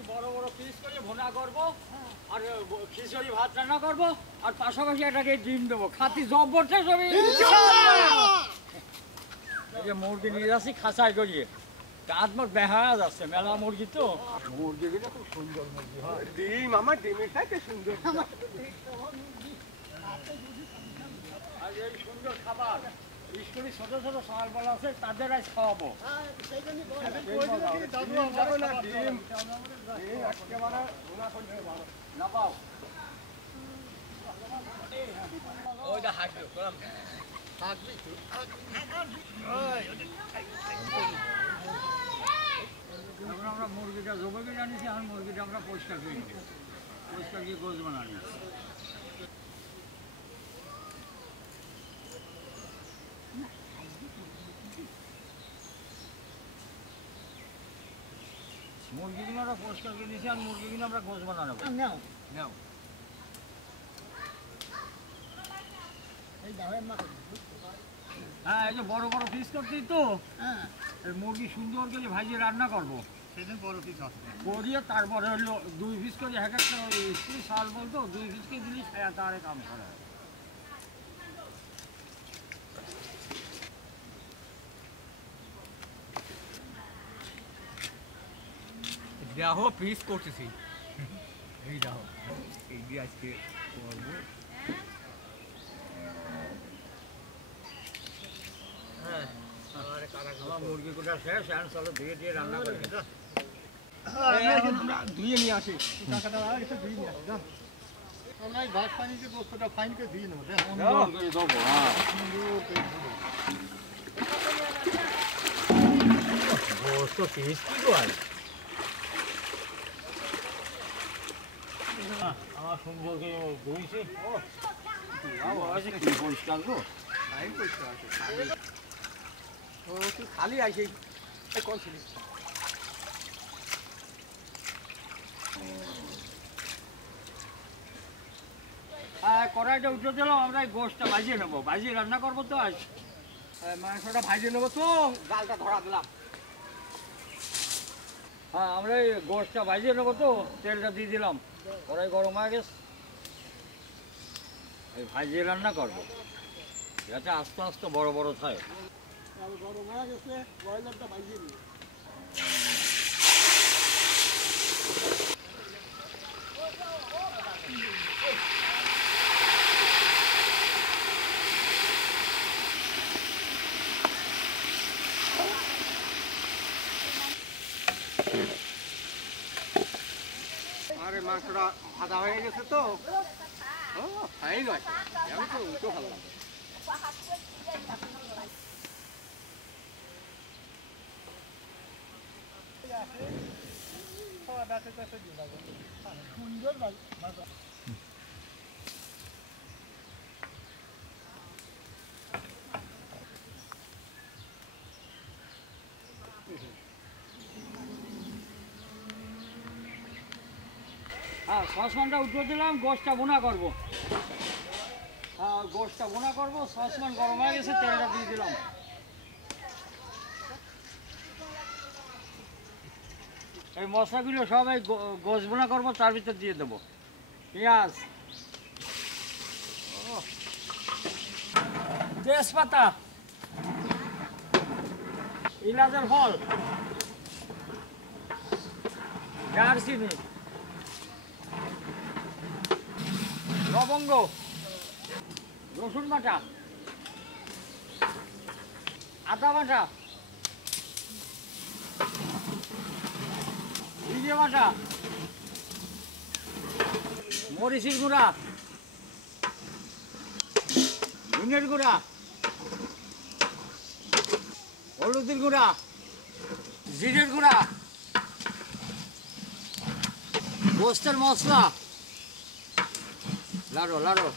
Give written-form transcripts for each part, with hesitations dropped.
মুরগি বড় বড় পিস করে ভুনা করবো আর খিচুড়ি ভাত রান্না করবো আর পাশাপাশি এটাকে ডিম দেবো খাতি জব্বরটা সবই মুরগি নিয়ে যাচ্ছি খাঁচায় করিয়ে দাঁত মাছ দেখা যাচ্ছে মেলা মুরগি তো মুরগিগুলো খুব সুন্দর মুরগি হয় ডিম আমার ডিমের সাথে সুন্দর আর এই সুন্দর খাবার স্কুলে ছোট ছোট সকালবেলা আছে তাদের আজ খাওয়াবো না পাও ওইটা হাসবে আমরা মুরগিটা জবে করে আনিছি আর মুরগিটা আমরা পরিষ্কার করে নিই পরিষ্কার দিয়ে গোছ বানানি মুরগিগুলো আমরা পরিষ্কার করে নিয়েছি আর মুরগিগুলো আমরা গোছ বানানো নাও নাও হ্যাঁ এই যে বড় বড় পিস করতেই তো হ্যাঁ মুরগি সুন্দর করে ভাজিয়ে রান্না করবো সেদিন বড় পিস করিয়ে তারপরে হলো 2 পিস করে এক একটা স্ত্রী শাল বলতো 2 পিসকে দিলে তারে কাম করা দেখো পিস করতেছি এই দেখো এই দিয়ে আজকে করবো হ্যাঁ মুরগি কোটা শেষ এখন চলো ধুয়ে দিয়ে রান্না করে আমরা ধুয়ে নিয়ে আসি টাকাটা একটু ধুয়ে নিয়ে আসি জান আমরা এই ভাত পানিতে গোস্তটা ফাইন করে ধুয়ে নেবো গোস্ত পিস কি করে আমার সুন্দর করে ধুইছি কি পরিষ্কার গো খালি আইসে কোন ছিল কড়াইটা উঠে দিলাম আমরা গোশটা ভাজিয়ে নেবো ভাজিয়ে রান্না করবো তো আজ মাংসটা ভাজিয়ে নেবো তো ডালটা ধরা দিলাম হ্যাঁ আমরা এই গোশটা ভাজিয়ে নেবো তো তেলটা দিয়ে দিলাম কড়াই গরম হয়ে গেছে এই ভাজিয়ে রান্না করবো যাতে আস্তে আস্তে বড় বড় থাকে গরম হয়ে গেছে ব্রয়লারটা ভাজিয়ে নিই আরে মাংসটা ভাজা হয়ে গেছে তো ও ফাইন আছে আমি তো উল্টো ভালো লাগে সুন্দর ভাজা হ্যাঁ সসমানটা উঠে দিলাম গোশটা বোনা করবো হ্যাঁ গোশটা বোনা করবো সসমান গরম হয়ে গেছে তেলটা দিয়ে দিলাম এই মশলাগুলো সবাই গোশ বোনা করবো তার ভিতর দিয়ে দেবো পেঁয়াজ তেজপাতা ইলাচের ফল দারচিনি লবঙ্গ রসুন বাটা আদা বাটা জিরে বাটা মরিচের গুঁড়া ধনের গুঁড়া হলুদের গুঁড়া জিরের গুঁড়া গোস্তের মশলা লাড়ো লাড়ো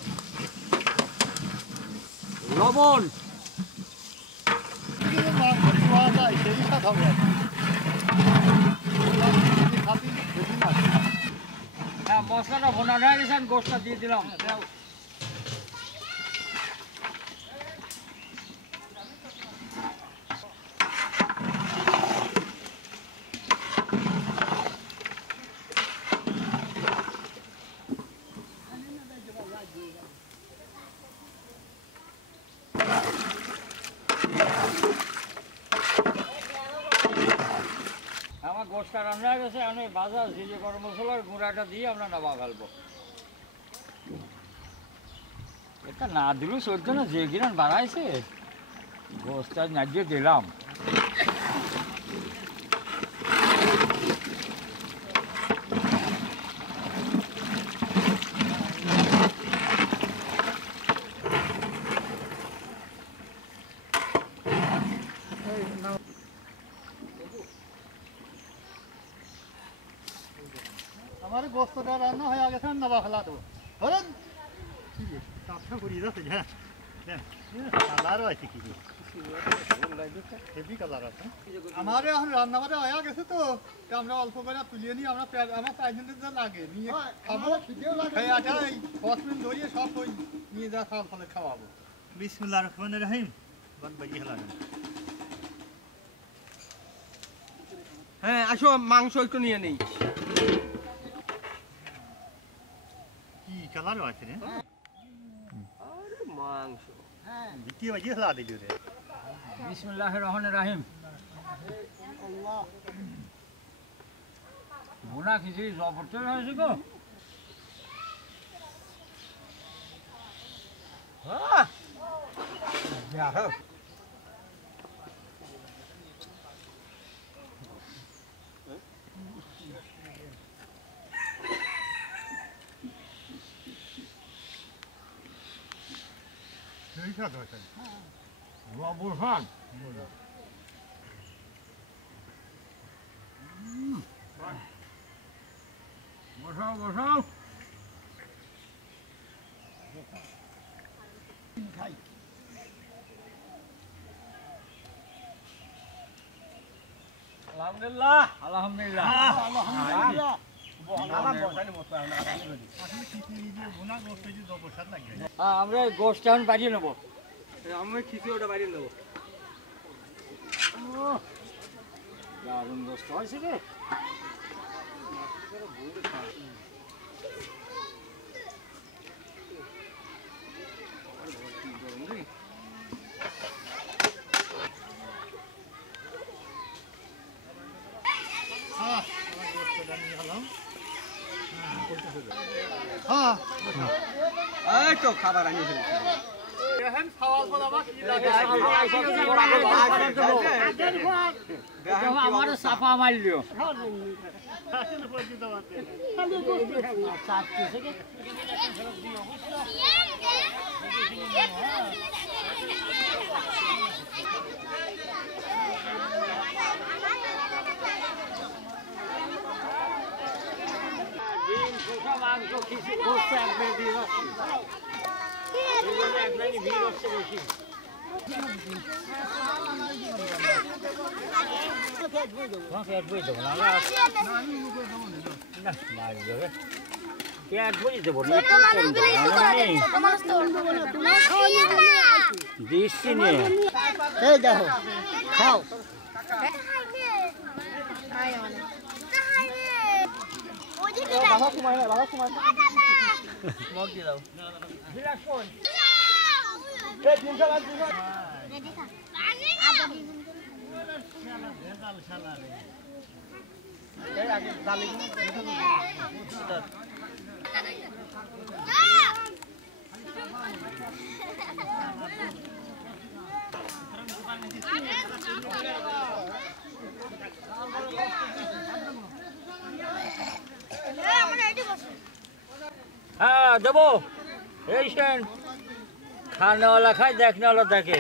লবণ হ্যাঁ মশলাটা ভোনা হয়ে গেছে আমি গোস্তটা দিয়ে দিলাম গোষ্ঠটা রান্না হয়ে গেছে, আমি বাজার জিরে গরম মশলার গুঁড়াটা দিয়ে আমরা নামা ফেলবো। এটা না দিলেও চলছে না, যে কিরান বাড়াইছে গোষ্ঠটা নাজিয়ে দিলাম। আমার গোস্তটা রান্না হয়ে গেছে, নাবা ফেলা দেবো। ধরেন কাপটা করিয়ে যাচ্ছে, হ্যাঁ কালারও আছে কি হেভি কালার আছে। আমার এখন রান্না বান্না হয়ে গেছে তো, আমরা অল্প করে তুলিয়ে নিই। আমরা আমার 4 দিনের যা লাগে নিয়ে খাবো, 5 মিনিট ধরিয়ে সব ওই নিয়ে যা খাওয়ার ফলে খাওয়াবো। বিসমিল্লাহির রহমানির রহিম। বাজি হেলা হ্যাঁ আসো, মাংস একটু নিয়ে নেই। কি কালারও আছে রে, আরে মাংস দ্বিতীয় বাজি হেলা দিলি রে। বিসমিল্লাহির রহমানির রহিম। ভুনা খিচুড়ি জবরদস্ত হয়েছে গো। জবরদস্ত। বসাও বসাও। আলহামদুলিল্লাহ আলহামদুলিল্লাহ আলহামদুলিল্লাহ। আমরা গোষ্ঠ এখন বাড়িয়ে নেবো। আমি খিচুড়িটা বাইরে নেবো। দারুণ গোষ্ঠ হয়েছে রে। এই তো খাবার আনিয়ে ফেলেছি। আমার চাপা মারলিও। ডিম শসা মাংস কিছু করছে একবার দিয়ে একবারই ভিড় হচ্ছে বেশি। পেট বই দেবো না, পেট বই দেবো না, দিচ্ছি নিয়ে এই দেখো খাও। বাবা কুমার বাবা কুমার মগ দিয়ে দাও। हाँ देवो खाने वाला खाए देखने वाला देखे।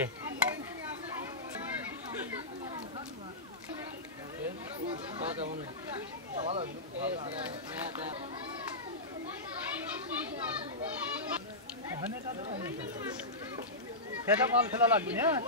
খেলা লাগবে, হ্যাঁ।